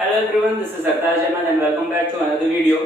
Hello everyone, this is Sartaj Ahmad and welcome back to another video.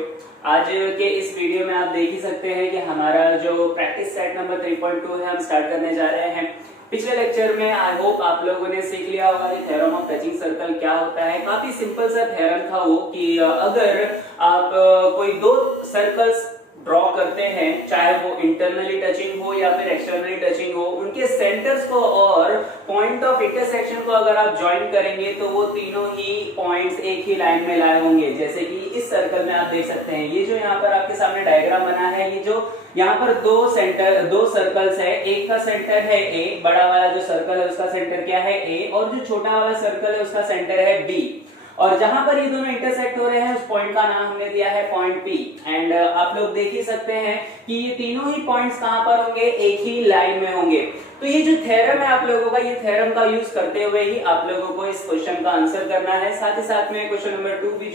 आज के इस video में आप देख ही सकते हैं कि हमारा जो प्रैक्टिस सेट नंबर 3.2 है हम स्टार्ट करने जा रहे हैं। पिछले लेक्चर में आई होप आप लोगों ने सीख लिया होगा कि थ्योरम ऑफ टचिंग सर्कल क्या होता है। काफी सिंपल सा थ्योरम था वो कि अगर आप कोई दो सर्कल्स ड्रॉ करते हैं, चाहे वो इंटरनली टचिंग हो या फिर एक्सटर्नली टचिंग हो, उनके सेंटर्स को और पॉइंट ऑफ इंटरसेक्शन को अगर आप ज्वाइन करेंगे तो वो तीनों ही पॉइंट्स एक ही लाइन में लाए होंगे। जैसे कि इस सर्कल में आप देख सकते हैं, ये जो यहाँ पर आपके सामने डायग्राम बना है, ये जो यहाँ पर दो सर्कल्स है, एक का सेंटर है ए, बड़ा वाला जो सर्कल है उसका सेंटर क्या है ए, और जो छोटा वाला सर्कल है उसका सेंटर है बी। और जहां पर ये दोनों इंटरसेक्ट हो रहे हैं उस पॉइंट का नाम हमने दिया है पॉइंट पी। एंड आप लोग देख ही सकते हैं कि ये तीनों ही पॉइंट्स कहां पर होंगे, एक ही लाइन में होंगे। तो ये जो थ्योरम है आप लोगों का, ये थ्योरम का यूज करते हुए ही आप लोगों को इस क्वेश्चन का आंसर करना है। साथ ही साथ में क्वेश्चन नंबर 2 भी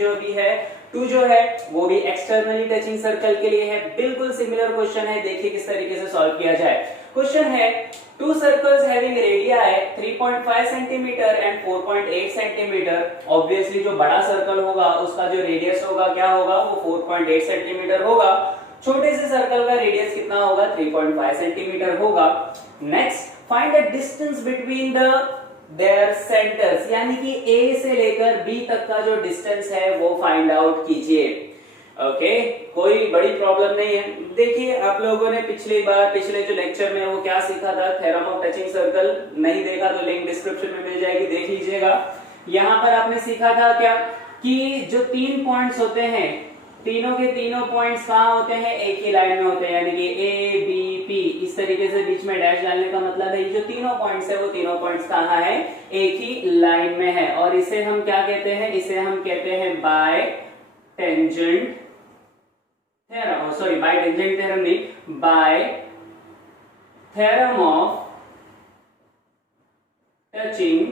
जो है वो भी एक्सटर्नली टचिंग सर्कल के लिए है। बिल्कुल सिमिलर क्वेश्चन है, देखिए किस तरीके से सॉल्व किया जाए। क्वेश्चन है two circles having radii 3.5 centimeter and 4.8 centimeter। Obviously जो बड़ा सर्कल होगा उसका जो रेडियस होगा क्या होगा, वो 4.8 सेंटीमीटर होगा। छोटे से सर्कल का रेडियस कितना होगा, 3.5 सेंटीमीटर होगा। Next, find the distance between their centres, यानी कि ए से लेकर बी तक का जो डिस्टेंस है वो फाइंड आउट कीजिए। ओके, कोई बड़ी प्रॉब्लम नहीं है। देखिए आप लोगों ने पिछले जो लेक्चर में वो क्या सीखा था, थ्योरम ऑफ टचिंग सर्कल। नहीं देखा तो लिंक डिस्क्रिप्शन में मिल जाएगी, देख लीजिएगा। यहाँ पर आपने सीखा था क्या कि जो 3 पॉइंट्स होते हैं, तीनों के तीनों पॉइंट्स कहाँ होते हैं, एक ही लाइन में होते हैं, यानी कि ए बी पी। इस तरीके से बीच में डैश डालने का मतलब है जो तीनों पॉइंट्स है वो तीनों पॉइंट्स कहाँ है, एक ही लाइन में है। और इसे हम क्या कहते हैं, इसे हम कहते हैं by tangent theorem, sorry by tangent theorem नहीं, by theorem of touching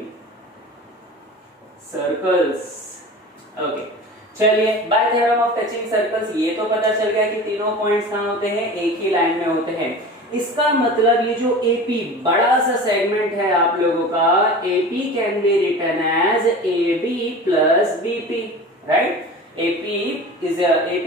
circles. Okay, चलिए by theorem of touching circles ये तो पता चल गया कि तीनों पॉइंट्स कहां होते हैं, एक ही लाइन में होते हैं। इसका मतलब ये जो AP बड़ा सा सेगमेंट है आप लोगों का, AP can be written as AB plus BP, right. AP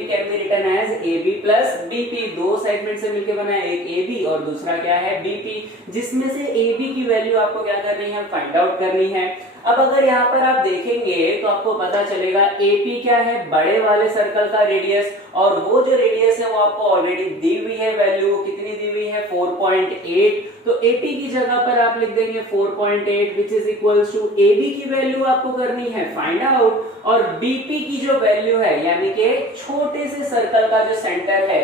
can be written as AB plus BP। दो सेगमेंट से मिलकर बना है, एक AB और दूसरा क्या है BP, जिसमें से AB की वैल्यू आपको क्या करनी है, फाइंड आउट करनी है। अब अगर यहाँ पर आप देखेंगे तो आपको पता चलेगा AP क्या है, बड़े वाले सर्कल का रेडियस, और वो जो रेडियस है वो आपको ऑलरेडी दी हुई है वैल्यू, कितनी दी हुई है, 4.8। तो AP की जगह पर आप लिख देंगे 4.8 which is equals to AB की वैल्यू आपको करनी है फाइंड आउट, और BP की जो वैल्यू है, यानी कि छोटे से सर्कल का जो सेंटर है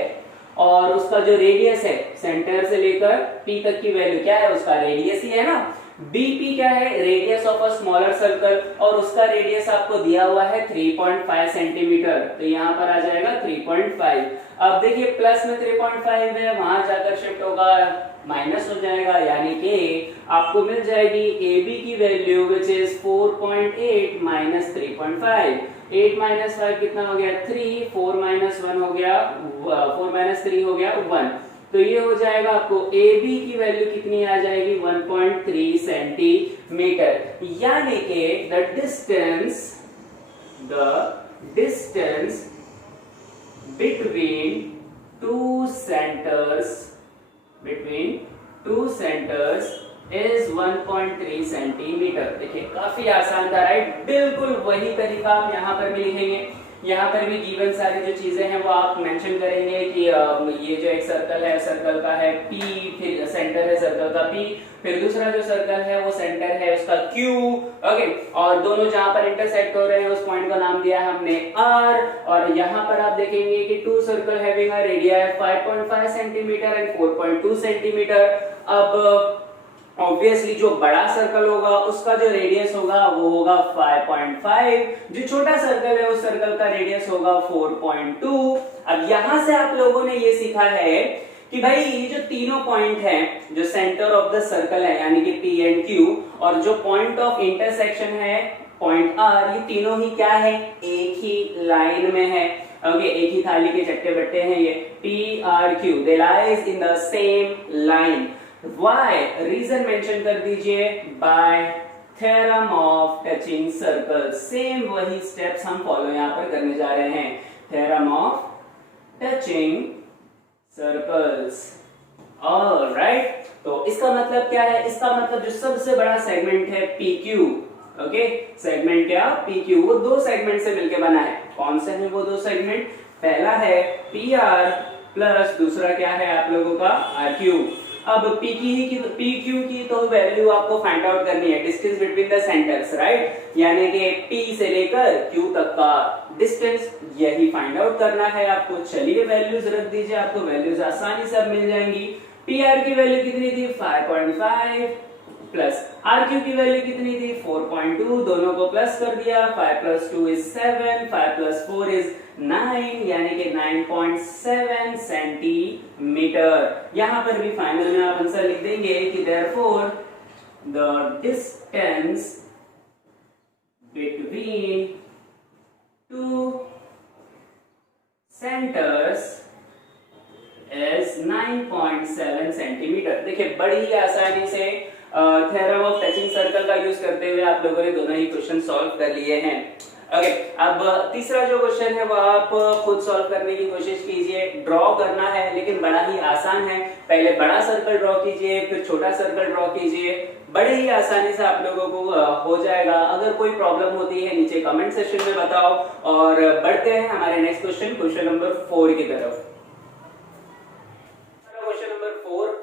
और उसका जो रेडियस है, सेंटर से लेकर P तक की वैल्यू क्या है, उसका रेडियस ही है ना। BP क्या है, radius of a smaller circle, और उसका रेडियस आपको दिया हुआ है 3.5 सेंटीमीटर। तो यहाँ पर आ जाएगा 3.5। अब देखिए प्लस में 3.5 है, वहां जाकर शिफ्ट होगा माइनस हो जाएगा, यानी कि आपको मिल जाएगी AB की value which is 4.8 minus 3.5। 8 minus 5 कितना हो गया, 3। 4 माइनस 1 हो गया, 4 माइनस 3 हो गया 1। तो ये हो जाएगा आपको AB की वैल्यू कितनी आ जाएगी, 1.3 सेंटीमीटर। यानी कि the distance between two centers is 1.3 centimetre. देखिए काफी आसान था, राइट। बिल्कुल वही तरीका आप यहाँ पर भी लिखेंगे। यहाँ पर भी गिवन सारी जो चीजें हैं वो आप मेंशन करेंगे कि ये जो एक सर्कल है, सर्कल का है P, फिर सेंटर है सर्कल का P, फिर दूसरा जो सर्कल है वो सेंटर है उसका Q। ओके, और दोनों जहां पर इंटरसेक्ट हो रहे हैं उस पॉइंट का नाम दिया है हमने R। और यहाँ पर आप देखेंगे कि two circle having a radius 5.5 centimetre and 4.2 centimetre. अब ऑब्वियसली जो बड़ा सर्कल होगा उसका जो रेडियस होगा वो होगा 5.5, जो छोटा सर्कल है उस सर्कल का रेडियस होगा 4.2। अब यहां से आप लोगों ने ये सीखा है कि भाई ये जो तीनों पॉइंट हैं, जो सेंटर ऑफ द सर्कल है यानी कि P एंड Q, और जो पॉइंट ऑफ इंटरसेक्शन है पॉइंट R, ये तीनों ही क्या है, एक ही लाइन में है। ओके, एक ही थाली के चट्टे बट्टे हैं ये, PRQ, they lies in the same line। Why? Reason mention कर दीजिए, by theorem of touching circle. Same वही स्टेप्स हम फॉलो यहाँ पर करने जा रहे हैं। Theorem of touching circles. Alright, तो इसका मतलब क्या है? इसका मतलब जो सबसे बड़ा सेगमेंट है PQ, ओके, सेगमेंट क्या? PQ, वो दो सेगमेंट से मिलकर बना है। कौन से हैं वो दो सेगमेंट? पहला है PR प्लस दूसरा क्या है आप लोगों का? RQ। अब PQ की तो वैल्यू आपको फाइंड आउट करनी है, distance between the centres, right, यानी कि P से लेकर Q तक का डिस्टेंस, यही फाइंड आउट करना है आपको। चलिए वैल्यूज रख दीजिए, आपको वैल्यूज आसानी से अब मिल जाएंगी। PR की वैल्यू कितनी थी? 5.5 प्लस RQ की वैल्यू कितनी थी? 4.2, दोनों को प्लस कर दिया। 5 प्लस 2 इज 7, 5 प्लस 4 इज 9, यानी कि 9.7 सेंटीमीटर। यहां पर भी फाइनल में आप आंसर लिख देंगे कि therefore the distance between two centres is 9.7 centimetre. देखिए बड़ी ही आसानी से थ्योरम ऑफ टचिंग सर्कल का यूज करते हुए आप लोगों ने दोनों ही क्वेश्चन सॉल्व कर लिए हैं। ओके, अब तीसरा जो क्वेश्चन है वो आप खुद सॉल्व करने की कोशिश कीजिए। ड्रॉ करना है लेकिन बड़ा ही आसान है। पहले बड़ा सर्कल ड्रॉ कीजिए, फिर छोटा सर्कल ड्रॉ कीजिए, बड़े ही आसानी से आप लोगों को हो जाएगा। अगर कोई प्रॉब्लम होती है नीचे कमेंट सेक्शन में बताओ। और बढ़ते हैं हमारे नेक्स्ट क्वेश्चन नंबर 4 की तरफ।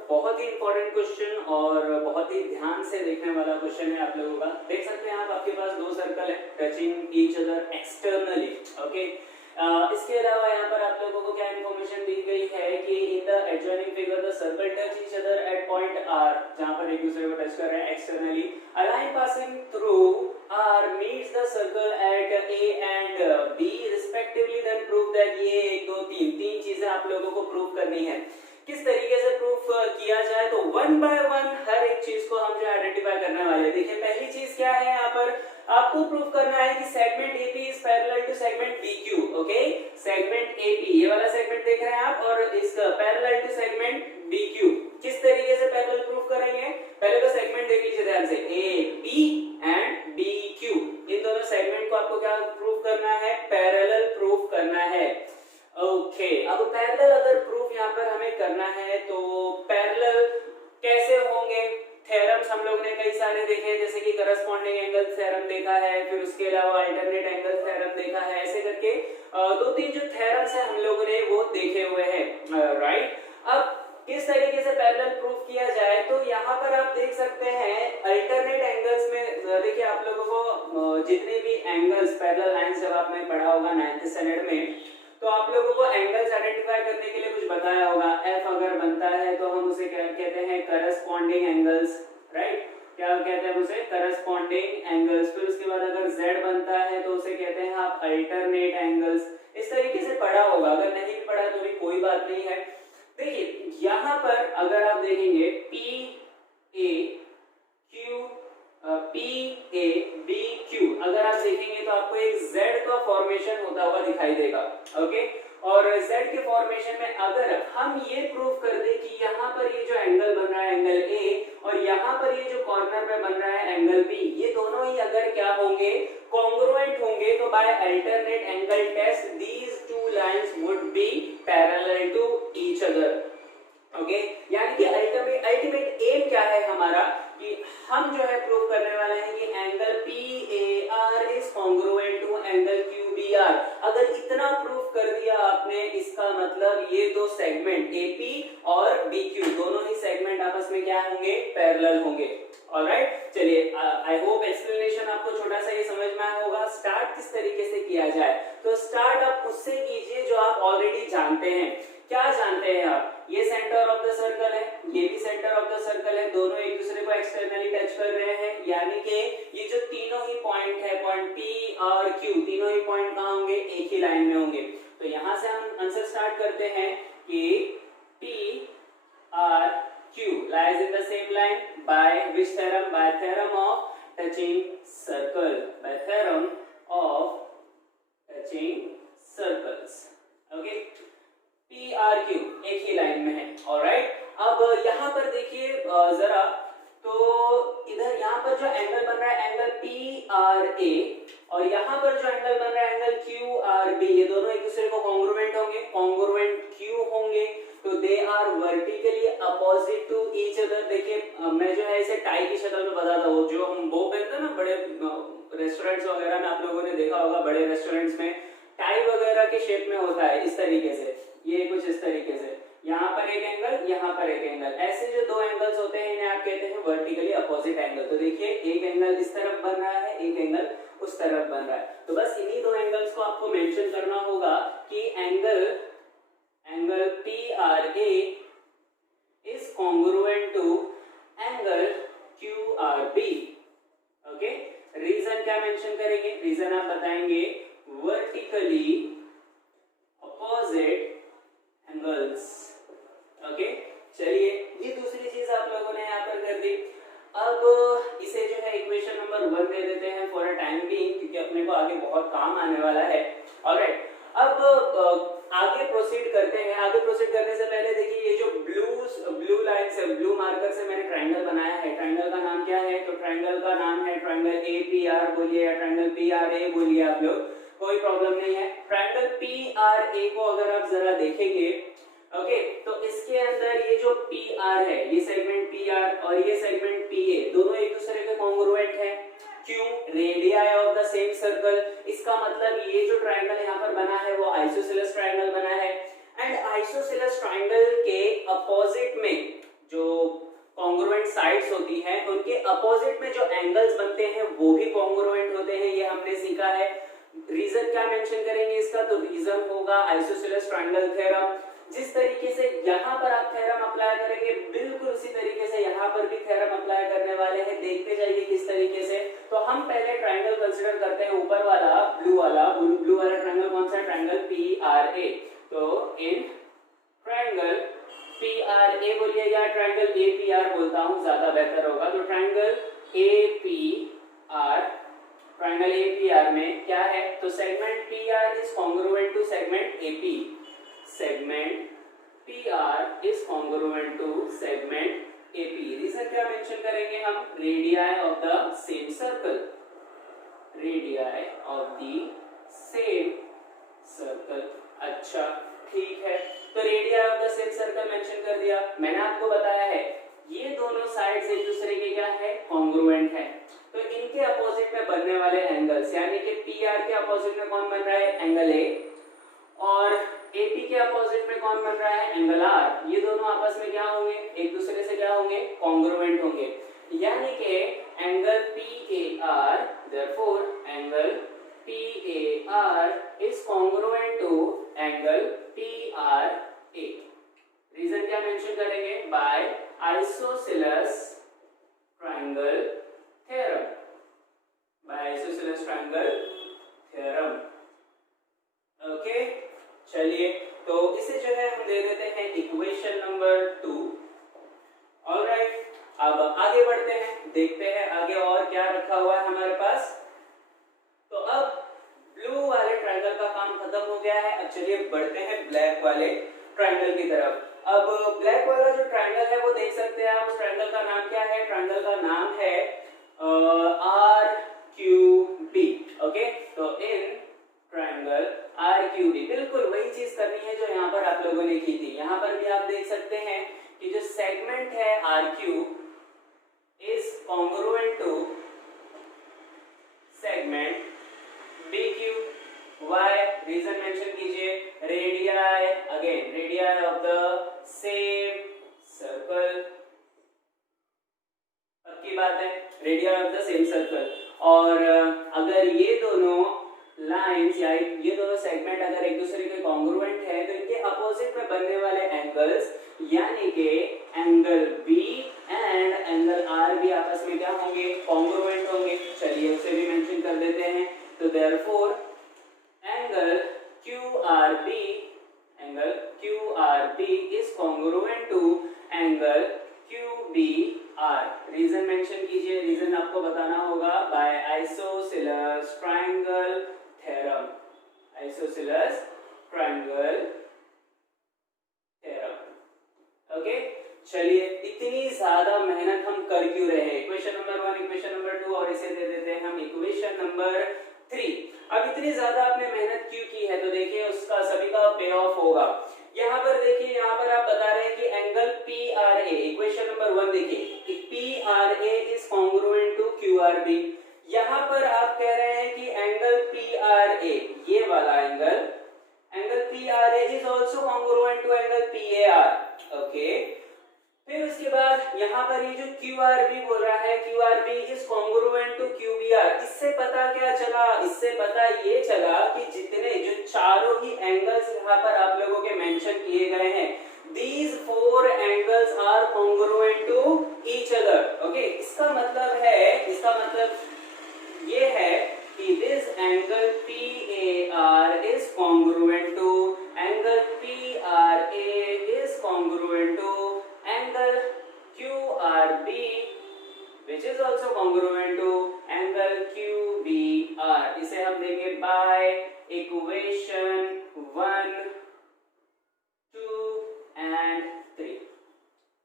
बहुत ही इंपॉर्टेंट क्वेश्चन और बहुत ही ध्यान से देखने वाला क्वेश्चन है आप लोगों का। देख सकते हैं आप, आपके पास दो सर्कल है touching each other externally, okay. इसके अलावा यहाँ पर आप लोगों को क्या इंफॉर्मेशन दी गई है कि in the adjoining figure the circle touch each other at point R, जहां पर एक दूसरे को टच कर रहे हैं externally. A line passing through R meets the circle at A and B respectively, then prove that ये 1 2 3 चीजें आप लोगों को प्रूव करनी है। किस तरीके से प्रूफ किया जाए? तो वन बाय वन हर एक चीज को हम जो आइडेंटिफाई करने वाले हैं। देखिए पहली चीज क्या है, यहाँ पर आपको प्रूफ करना है कि segment AP is parallel to segment BQ, okay. Segment AP, ये वाला सेगमेंट देख रहे हैं आप, और इस पैरेलल टू सेगमेंट BQ। किस तरीके से पैरेलल प्रूफ करेंगे? पहले तो सेगमेंट देख लीजिए ध्यान से, AP एंड BQ, इन दोनों सेगमेंट को आपको क्या प्रूफ करना है? पैरेलल प्रूफ करना है, ओके। अब पैरेलल अगर प्रूफ यहाँ पर हमें करना है तो पैरेलल कैसे होंगे? थ्योरम्स हम लोग ने कई सारे देखे, जैसे कि करस्पॉन्डिंग एंगल थ्योरम देखा है, फिर उसके अलावा अल्टरनेट एंगल थ्योरम देखा है। ऐसे करके 2-3 जो थ्योरम्स है हम लोगों ने वो देखे हुए हैं, राइट। अब किस तरीके से पैरेलल प्रूफ किया जाए? तो यहाँ पर आप देख सकते हैं अल्टरनेट एंगल्स में, देखिए आप लोगों को जितने भी एंगल्स पैरेलल लाइंस जब आपने पढ़ा होगा 9th स्टैंडर्ड में, तो आप लोगों को एंगल्स आइडेंटिफाई करने के लिए कुछ बताया होगा। F अगर बनता है तो हम उसे क्या कहते हैं? Corresponding angles, right. क्या कहते हैं उसे? Corresponding angles. फिर उसके बाद अगर Z बनता है तो उसे कहते हैं आप अल्टरनेट एंगल्स। इस तरीके से पढ़ा होगा, अगर नहीं भी पढ़ा तो भी कोई बात नहीं है। देखिए यहाँ पर अगर आप देखेंगे PABQ, अगर आप देखेंगे तो आपको एक Z का फॉर्मेशन होता हुआ दिखाई देगा, ओके। और Z के फॉर्मेशन में अगर हम ये प्रूव कर दे कि यहाँ पर ये जो एंगल बन रहा है एंगल A, और यहाँ पर ये जो कॉर्नर में बन रहा है एंगल B, ये दोनों ही अगर क्या होंगे? कॉन्ग्रुएंट होंगे, तो by alternate angle test these two lines would be parallel to each other, okay. यानी कि अल्टीमेट एम क्या है हमारा कि हम जो है प्रूव करने वाले हैं कि angle PAR is congruent to angle QBR। अगर इतना प्रूफ कर दिया आपने, इसका मतलब ये दो सेगमेंट AP और BQ दोनों ही सेगमेंट आपस में क्या होंगे? पैरेलल होंगे। ऑलराइट, चलिए आई होप एक्सप्लेनेशन आपको छोटा सा ये समझ में आया होगा। स्टार्ट किस तरीके से किया जाए? तो स्टार्ट आप उससे कीजिए जो आप ऑलरेडी जानते हैं। क्या जानते हैं आप? ये सेंटर ऑफ द सर्कल है, ये भी सेंटर ऑफ द सर्कल है, दोनों एक दूसरे को एक्सटर्नली टच कर रहे हैं, यानी कि ये जो तीनों ही पॉइंट है, पॉइंट P और Q, तीनों ही पॉइंट कहाँ होंगे? एक ही लाइन में होंगे। तो यहाँ से हम आंसर स्टार्ट करते हैं कि PRQ lies in the same line by which theorem? By theorem of touching circle, by theorem of touching circles, okay। PRQ एक ही लाइन में है, ऑलराइट। अब यहाँ पर देखिए जरा, तो इधर यहाँ पर जो एंगल बन रहा है जो एंगल बन रहा है एंगल क्यू आर बी, ये दोनों एक दूसरे को कॉन्ग्रुएंट होंगे, कॉन्ग्रुएंट क्यों होंगे, तो they are vertically opposite to each other. देखिए मैं जो है इसे टाई की शक्ल में बताता हूँ, जो हम बो पहनते हैं ना बड़े रेस्टोरेंट्स वगैरह में, आप लोगों ने देखा होगा बड़े रेस्टोरेंट्स में टाई वगैरह के शेप में होता है इस तरीके से, ये कुछ इस तरीके से, यहाँ पर एक एंगल, यहाँ पर एक एंगल, ऐसे जो दो एंगल्स होते हैं इन्हें आप कहते हैं वर्टिकली अपोजिट एंगल। तो देखिए एक एंगल इस तरफ बन रहा है, एक एंगल उस तरफ बन रहा है, तो बस इन्हीं दो एंगल्स को आपको मेंशन करना होगा कि angle P R A is congruent to angle Q R B. Okay, reason क्या मेंशन करेंगे, रीजन आप बताएंगे वर्टिकली अपोजिट एंगल्स। ओके, चलिए ये दूसरी चीज आप लोगों ने यहाँ पर कर दी। अब इसे जो है इक्वेशन नंबर 1 दे देते हैं फॉर अ टाइम बीइंग, क्योंकि अपने को आगे बहुत काम आने वाला है। ऑलराइट, अब आगे प्रोसीड करते हैं। आगे प्रोसीड करने से पहले देखिए ये जो ब्लू लाइन से, ब्लू मार्कर से मैंने ट्रायंगल बनाया है, ट्रायंगल का नाम क्या है, तो ट्रायंगल का नाम है ट्रायंगल ए पी आर बोलिए या ट्रायंगल पी आर ए बोलिए आप लोग, कोई प्रॉब्लम नहीं है। ट्रायंगल पी आर ए को अगर आप जरा देखेंगे, ओके, तो इसके अंदर ये जो पी आर है, ये सेगमेंट पी आर और ये सेगमेंट पी ए, दोनों एक दूसरे के कॉन्ग्रुएंट है। क्यों, radii of the same circle, इसका मतलब ये जो ट्रायंगल यहाँ पर बना है वो आइसोसेलेस ट्रायंगल बना है। एंड आइसोसेलेस ट्रायंगल के अपोजिट में जो कॉन्ग्रुएंट साइड्स होती हैं, उनके अपोजिट में जो एंगल्स बनते हैं वो भी कॉन्ग्रुएंट होते हैं, ये हमने सीखा है। रीजन क्या मेंशन करेंगे इसका, तो रीजन होगा आइसोसेलेस ट्रायंगल थ्योरम। जिस तरीके से यहाँ पर आप थ्योरम अप्लाई करेंगे, बिल्कुल उसी तरीके से यहाँ पर भी थ्योरम अप्लाई करने वाले हैं, देखते जाइए किस तरीके से। तो हम पहले ट्रायंगल कंसीडर करते हैं, ऊपर वाला ब्लू वाला ट्रायंगल कौन सा है, ट्रायंगल पी आर ए। तो इन ट्रायंगल पी आर ए बोलिए या ट्रायंगल ए पी आर बोलता हूँ ज्यादा बेहतर होगा, तो triangle A P R, triangle A P R में क्या है, तो segment P R is congruent to segment A P, segment PR is congruent to segment AP। Reason क्या मेंशन करेंगे हम, radii of the same circle, radii of the same circle. अच्छा ठीक है, तो radii of the same circle mention कर दिया। मैंने आपको बताया है ये दोनों साइड्स एक दूसरे के क्या है, कॉन्ग्रुएंट है, तो इनके अपोजिट में बनने वाले एंगल्स, यानी कि PR के अपोजिट में कौन बन रहा है, एंगल ए, और AP के अपोजिट में कौन बन रहा है, एंगल R। ये दोनों आपस में क्या होंगे, एक दूसरे से क्या होंगे, कॉन्ग्रुएंट होंगे, यानी कि angle PAR, therefore angle PAR is congruent to angle PRA। Reason क्या मेंशन करेंगे, by isosceles triangle theorem, by isosceles triangle theorem. Okay, चलिए तो इसे जो है हम दे देते हैं इक्वेशन नंबर 2। ऑलराइट, अब आगे बढ़ते हैं, देखते हैं आगे और क्या रखा हुआ है हमारे पास। तो अब ब्लू वाले ट्रायंगल का काम खत्म हो गया है, अब चलिए बढ़ते हैं ब्लैक वाले ट्रायंगल की तरफ। अब ब्लैक वाला जो ट्रायंगल है वो देख सकते हैं आप, उस ट्रायंगल का नाम क्या है, ट्रायंगल का नाम है RQB। ओके, तो इन ट्रायंगल RQB, बिल्कुल वही चीज करनी है जो यहाँ पर आप लोगों ने की थी। यहाँ पर भी आप देख सकते हैं कि जो सेगमेंट है RQ is congruent to segment BQ। Why, reason mention कीजिए, radii, again radii of the same circle, पक्की बात है, radii of the same circle. और अगर ये दोनों लाइंस या ये दोनों सेगमेंट अगर एक दूसरे के कॉन्ग्रुएंट है, तो इनके अपोजिट में बनने वाले एंगल्स, यानी कि angle B and angle R भी आपस में क्या होंगे, कॉन्ग्रुएंट होंगे। चलिए उसे भी मेंशन कर देते हैं, तो therefore angle QRB is congruent to angle QBR। Reason mention कीजिए, रीजन आपको बताना होगा by isosceles triangle theorem, isosceles triangle theorem. Okay, चलिए इतनी ज्यादा मेहनत हम कर क्यों रहे हैं, इक्वेशन नंबर 1, इक्वेशन नंबर 2 और इसे दे देते हैं हम इक्वेशन नंबर 3। अब इतनी ज्यादा आपने मेहनत क्यों की है, तो देखिए उसका सभी का पे ऑफ होगा। यहाँ पर देखिए, यहाँ पर आप बता रहे हैं कि angle P R A, equation number 1 देखिए, P R A is congruent to Q R B. यहाँ पर आप कह रहे हैं कि एंगल पी आर ए, ये वाला angle, angle P R A is also congruent to angle P A R. Okay, फिर उसके बाद यहाँ पर ये जो क्यू आर बी बोल रहा है, Q R B is congruent to Q B R. इससे पता क्या चला, इससे पता ये चला कि जितने जो चारों ही एंगल्स यहाँ पर आप लोगों के मेंशन किए गए हैं, these four angles are congruent to each other। Okay, इसका मतलब है, इसका मतलब ये है कि this angle PAR is congruent to angle PRA is congruent to angle QRB which is also congruent to angle QBR। इसे हम देंगे by equation 1, 2 and 3।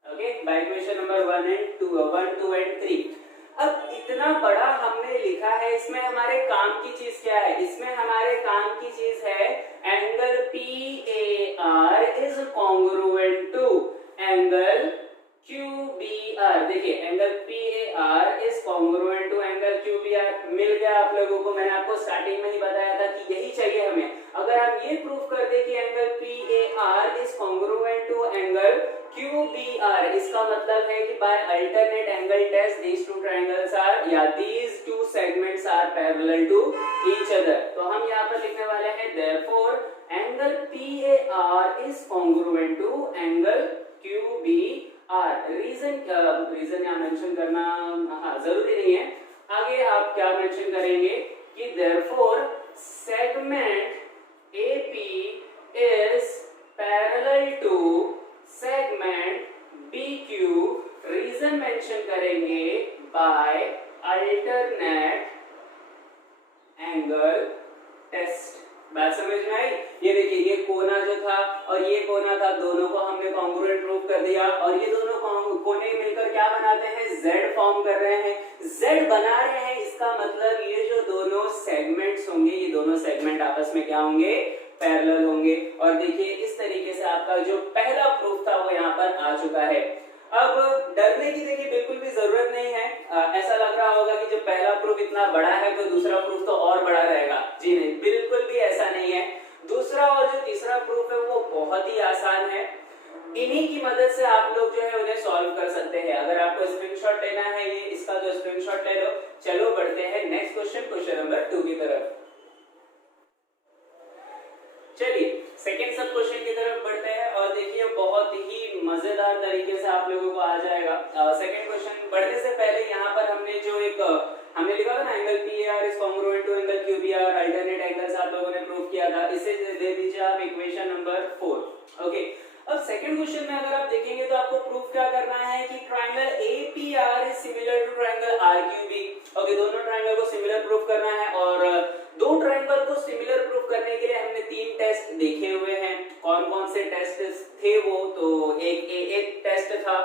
Okay, by equation number 1 and 2 and 3। अब इतना बड़ा हमने लिखा है, इसमें हमारे काम की चीज क्या है, इसमें हमारे काम की चीज है angle PAR is congruent to angle QBR। देखिए angle PAR is congruent to angle QBR, मिल गया आप लोगों को। मैंने आपको स्टार्टिंग में ही बताया था कि यही चाहिए हमें। अगर हम ये प्रूफ कर दे कि angle PAR is congruent to angle QBR, इसका मतलब है कि by alternate angle test these two triangles are या these two segments are parallel to each other। तो हम यहाँ पर लिखने वाले हैं therefore angle PAR is congruent to angle QBR। Reason यहाँ मेंशन करना जरूरी नहीं है, आगे आप क्या मेंशन करेंगे कि therefore segment AP is parallel to segment BQ। Reason mention करेंगे बाय अल्टरनेट एंगल टेस्ट। बात समझ में आई? ये देखिए, ये कोना जो था और ये कोना था, दोनों को हमने कॉन्ग्रुएंट प्रूव कर दिया और ये दोनों कोने मिलकर क्या बनाते हैं, Z फॉर्म कर रहे हैं। Z बना रहे हैं, इसका मतलब ये जो दोनों सेगमेंट्स होंगे, ये दोनों सेगमेंट आपस में क्या होंगे, पैरेलल होंगे। और देखिए इस तरीके से आपका जो पहला प्रूफ था वो यहाँ पर आ चुका है। अब डरने की देखिए बिल्कुल भी जरूरत नहीं है। ऐसा लग रहा होगा कि जब पहला प्रूफ इतना बड़ा है तो दूसरा प्रूफ तो और बड़ा रहेगा। जी नहीं, बिल्कुल भी ऐसा नहीं है। दूसरा और जो तीसरा प्रूफ है वो बहुत ही आसान है, इन्हीं की मदद से आप लोग जो है उन्हें सॉल्व कर सकते हैं। अगर आपको स्क्रीनशॉट लेना है, ये इसका जो स्क्रीनशॉट ले लो। चलो बढ़ते हैं नेक्स्ट क्वेश्चन, क्वेश्चन नंबर 2 की तरफ। चलिए सेकेंड सब क्वेश्चन की तरफ बढ़ते हैं और देखिए बहुत ही मजेदार तरीके से आप लोगों को आ जाएगा। सेकेंड क्वेश्चन बढ़ने से पहले यहाँ पर हमने जो एक हमने लिखा था ना, angle PAR is congruent to angle QBR, alternate angles आप लोगों ने प्रूव किया था। इसे दे दीजिए आप इक्वेशन नंबर 4। ओके, अब सेकंड क्वेश्चन में अगर आप देखेंगे तो आपको प्रूफ क्या करना है कि triangle APR is similar to triangle RQB। Okay, दोनों ट्रायंगल को सिमिलर प्रूफ करना है और दो ट्रायंगल को सिमिलर प्रूफ करने के लिए हमने 3 टेस्ट देखे हुए हैं। कौन कौन से टेस्ट थे वो, तो एक टेस्ट था,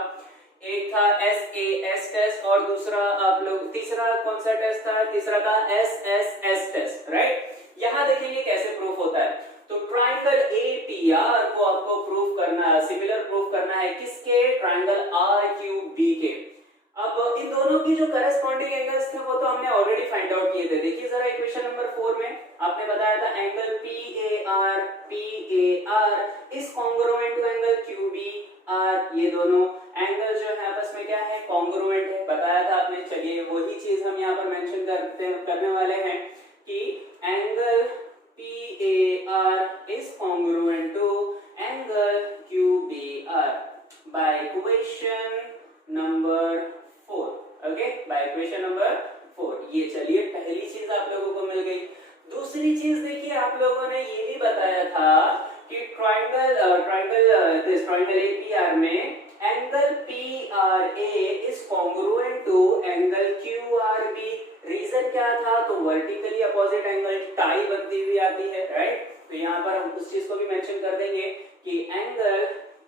एक था SAS टेस्ट और दूसरा आप लोग तीसरा कौन सा टेस्ट था, तीसरा था SSS टेस्ट, राइट। यहाँ देखेंगे कैसे प्रूफ होता है। तो ट्रायंगल APR को आपको प्रूफ करना है, सिमिलर प्रूफ करना है किसके, ट्रायंगल RQB के। अब इन दोनों की जो करस्पॉन्डिंग एंगल्स थे वो तो हमने ऑलरेडी फाइंड आउट किए थे। देखिए जरा इक्वेशन नंबर 4 में आपने बताया था angle PAR is congruent to angle QBR। ये दोनों एंगल जो है आपस में क्या है, कॉन्ग्रुएंट है, बताया था आपने। चलिए वही चीज हम यहाँ पर मेंशन करने वाले हैं कि angle PAR is congruent to angle QBR by equation number 4। Okay, by equation number 4। ये चलिए पहली चीज आप लोगों को मिल गई। दूसरी चीज देखिए, आप लोगों ने ये भी बताया था कि ट्रायंगल APR में angle PRA is congruent to angle QRB। Reason क्या था, तो वर्टिकली अपोजिट एंगल टाई बनती हुई आती है, राइट। तो यहाँ पर हम उस चीज को भी मेंशन कर देंगे कि angle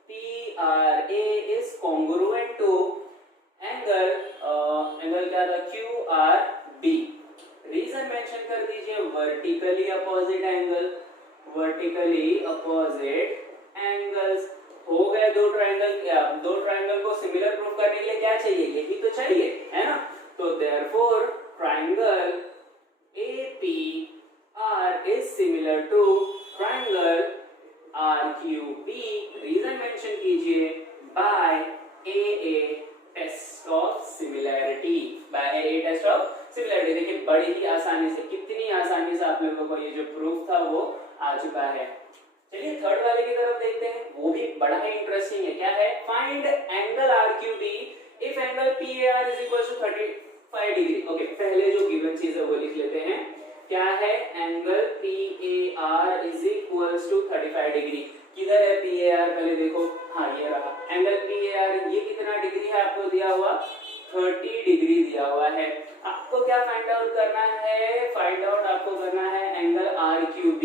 PRA is congruent to angle क्या था, QRB। रीजन मेंशन कर दीजिए, vertically opposite angle, vertically opposite angles. हो गए दो ट्रायंगल, दो ट्रायंगल को सिमिलर प्रूव करने के लिए क्या चाहिए, यही तो चाहिए, है ना। तो therefore triangle APR is similar to triangle RQB। Reason mention कीजिए, by AA test of similarity, by AA test of similarity. देखिए बड़ी ही आसानी से, कितनी आसानी से आप लोगों को ये जो प्रूफ था वो आ चुका है। चलिए थर्ड वाले की तरफ देखते हैं, वो भी बड़ा ही इंटरेस्टिंग है। क्या है, find angle RQB if angle PAR is equal to 35 degree. Okay, पहले जो गिवन चीज है वो लिख लेते हैं। क्या है, angle PAR is equal to 35 degree. किधर है PAR, पहले देखो, हाँ ये रहा एंगल PAR। ये कितना डिग्री है आपको दिया हुआ, 30 डिग्री दिया हुआ है। आपको क्या फाइंड आउट करना है, फाइंड आउट आपको करना है एंगल RQB,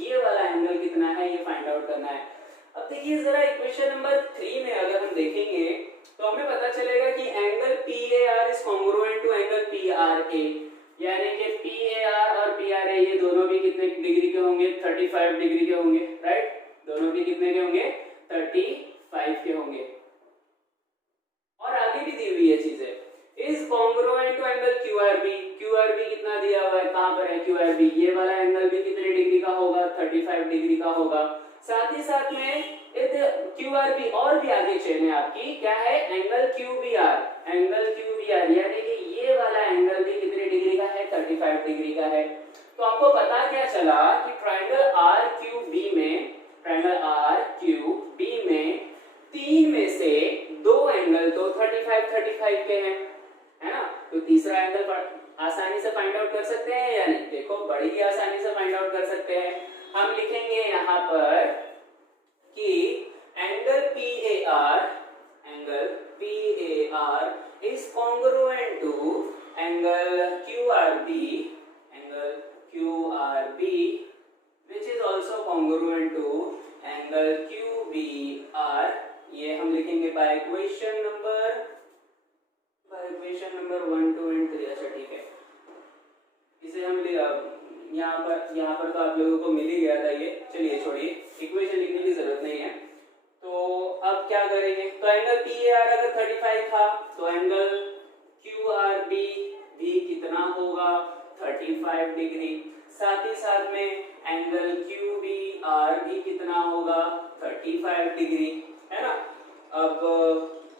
ये वाला एंगल कितना है ये फाइंड आउट करना है। अब देखिए जरा इक्वेशन नंबर 3 में अगर हम देखेंगे तो हमें पता चलेगा कि angle PAR is congruent to angle PRA, यानी कि PAR और PRA ये दोनों भी कितने डिग्री के होंगे, 35 डिग्री के होंगे, राइट। दोनों भी कितने के होंगे, 35 के होंगे। और आगे भी दी हुई है चीजें, is congruent to angle QRB। QRB कितना दिया हुआ है, कहां पर है QRB, ये वाला एंगल भी कितने डिग्री का होगा, 35 डिग्री का होगा। साथ ही साथ में QRB और भी आगे चेन है आपकी, क्या है, एंगल QBR, एंगल QBR यानी कि ये वाला एंगल भी कितने डिग्री का है, 35 डिग्री का है। तो आपको पता क्या चला कि ट्रायंगल RQB में, ट्रायंगल RQB में 3 में से 2 एंगल तो 35 के हैं, है ना। तो तीसरा एंगल आसानी से फाइंड आउट कर सकते हैं या नहीं, देखो बड़ी ही आसानी से फाइंड आउट कर सकते हैं। हम लिखेंगे यहाँ पर कि angle PAR is congruent to angle QRB, angle QRB which is also congruent to angle QBR। ये हम लिखेंगे बाय इक्वेशन नंबर 1, 2 एंड 3। अच्छा ठीक है, इसे हम यहाँ पर तो आप लोगों को मिल ही गया था ये, चलिए छोड़िए, इक्वेशन लिखने की जरूरत नहीं है। तो अब क्या करेंगे, तो एंगल PAR अगर 35 था तो एंगल QRB भी कितना होगा, 35 डिग्री। साथ ही साथ में एंगल QBR भी कितना होगा, 35 डिग्री, है ना। अब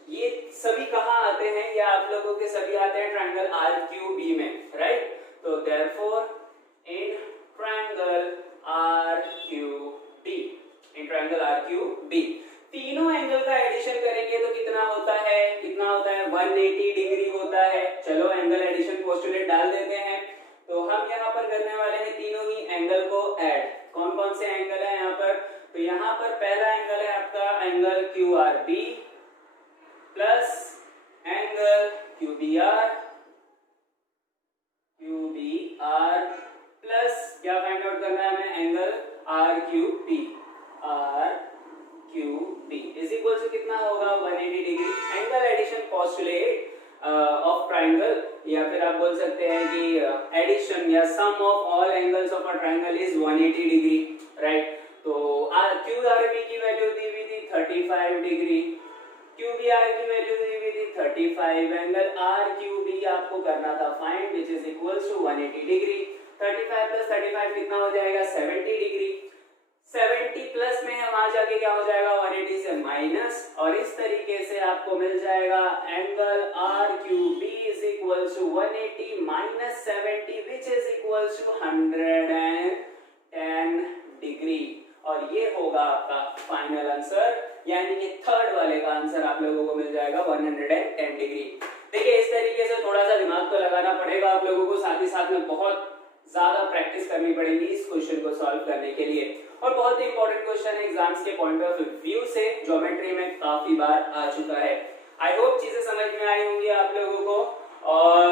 ये सभी कहाँ आते हैं, ये आप लोगों के सभी आते हैं ट्रायंगल RQB में, राइट। तो देयरफॉर इन ट्रायंगल RQB तीनों एंगल का एडिशन करेंगे तो कितना होता है, 180 डिग्री होता है। चलो एंगल एडिशन पोस्टुलेट डाल देते हैं। तो हम यहाँ पर करने वाले हैं तीनों ही एंगल को ऐड। कौन कौन से एंगल है यहाँ पर, तो यहाँ पर पहला एंगल है आपका angle QRB plus angle QBR plus क्या फाइंड आउट करना है हमें, angle RQB is equal to कितना होगा, 180 degree. Angle addition postulate of triangle, या फिर आप बोल सकते हैं कि एडिशन या sum of all angles of a triangle is 180 degree, right. तो QRB की वैल्यू दी हुई थी 35 डिग्री, QBR की वैल्यू दी हुई थी 35, एंगल RQB आपको करना था find which is equals to 180 degree. 35 plus 35 कितना हो जाएगा, 70 डिग्री। 70 प्लस में हम आ जाके क्या हो जाएगा, 180 से माइनस, और इस तरीके से आपको मिल जाएगा angle RQB is equals to 180 minus 70 which is equals to 110 degree. और ये होगा आपका फाइनल आंसर, यानी कि थर्ड वाले का आंसर आप लोगों को मिल जाएगा 110 डिग्री। देखिए इस तरीके से थोड़ा सा दिमाग तो लगाना पड़ेगा आप लोगों को, साथ ही साथ में बहुत ज्यादा प्रैक्टिस करनी पड़ेगी इस क्वेश्चन को सॉल्व करने के लिए। और बहुत ही इंपॉर्टेंट क्वेश्चन है एग्जाम्स के पॉइंट ऑफ व्यू से, ज्योमेट्री में काफी बार आ चुका है। आई होप चीजें समझ में आई होंगी आप लोगों को। और